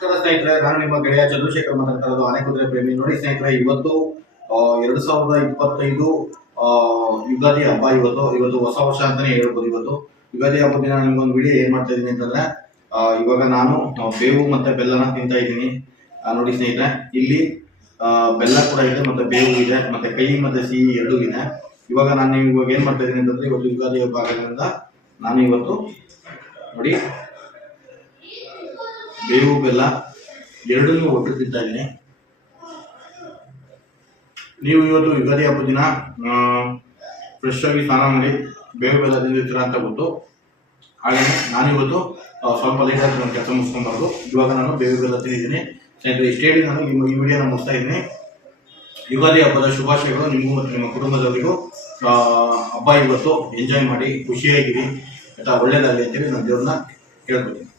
ಸ್ನೇಹಿತರೆ, ನಾನು ನಿಮ್ಮ ಗೆಳೆಯ ಚಂದ್ರಶೇಖರ್ ಮಾತಾಡ್ತಾ ಇರೋದು ಆನೆಕುದುರೆ ಪ್ರೇಮಿ. ನೋಡಿ ಸ್ನೇಹಿತರೆ, ಇವತ್ತು 2025 ಯುಗಾದಿ ಹಬ್ಬ. ಇವತ್ತು ಹೊಸ ವರ್ಷ ಅಂತಾನೆ ಹೇಳ್ಬೋದು. ಇವತ್ತು ಯುಗಾದಿ ಹಬ್ಬದ ದಿನ ನಿಮ್ಗೊಂದು ವಿಡಿಯೋ ಏನ್ ಮಾಡ್ತಾ ಇದೀನಿ ಅಂತಂದ್ರೆ, ಇವಾಗ ನಾನು ಬೇವು ಮತ್ತೆ ಬೆಲ್ಲನ ತಿಂತಾ ಇದ್ದೀನಿ. ನೋಡಿ ಸ್ನೇಹಿತರೆ, ಇಲ್ಲಿ ಬೆಲ್ಲ ಕೂಡ ಇದೆ, ಮತ್ತೆ ಬೇವು ಇದೆ, ಮತ್ತೆ ಕಹಿ ಮತ್ತೆ ಸಿಹಿ ಎರಡೂ ಇದೆ. ಇವಾಗ ನಾನು ಇವಾಗ ಏನ್ ಮಾಡ್ತಾ ಇದ್ದೀನಿ ಅಂತಂದ್ರೆ, ಇವತ್ತು ಯುಗಾದಿ ಹಬ್ಬ ಆಗೋದ್ರಿಂದ ನಾನು ಇವತ್ತು ನೋಡಿ ಬೇವು ಬೆಲ್ಲ ಎರಡನ್ನೂ ಒಟ್ಟು ತಿಂತಾ ಇದ್ದೀನಿ. ನೀವು ಇವತ್ತು ಯುಗಾದಿ ಹಬ್ಬದ ದಿನ ಫ್ರೆಶ್ ಆಗಿ ಸ್ನಾನ ಮಾಡಿ ಬೇವು ಬೆಲ್ಲ ತಿಂದಿರ್ತೀರ ಅಂತ ಗೊತ್ತು. ಹಾಗೆ ನಾನಿವತ್ತು ಸ್ವಲ್ಪ ಲೇಟ್ ಆಗಿ ನನ್ನ ಕೆಲಸ ಮುಗಿಸ್ಕೊಂಬಾರ್ದು. ಇವಾಗ ನಾನು ಬೇವು ಬೆಲ್ಲ ತಿಂದಿದ್ದೀನಿ. ಸ್ನೇಹಿತರೆ, ಇಷ್ಟೇ ಹೇಳಿ ನಾನು ಈ ವಿಡಿಯೋನ ಮುಗಿಸ್ತಾ ಇದ್ದೀನಿ. ಯುಗಾದಿ ಹಬ್ಬದ ಶುಭಾಶಯಗಳು ನಿಮಗೂ ಮತ್ತು ನಿಮ್ಮ ಕುಟುಂಬದವರಿಗೂ. ಹಬ್ಬ ಇವತ್ತು ಎಂಜಾಯ್ ಮಾಡಿ, ಖುಷಿಯಾಗಿರಿ, ಒಳ್ಳೆಯದಾಗಲಿ ಅಂತೇಳಿ ನಾನು ದೇವ್ರನ್ನ ಕೇಳ್ಕೊತೀನಿ.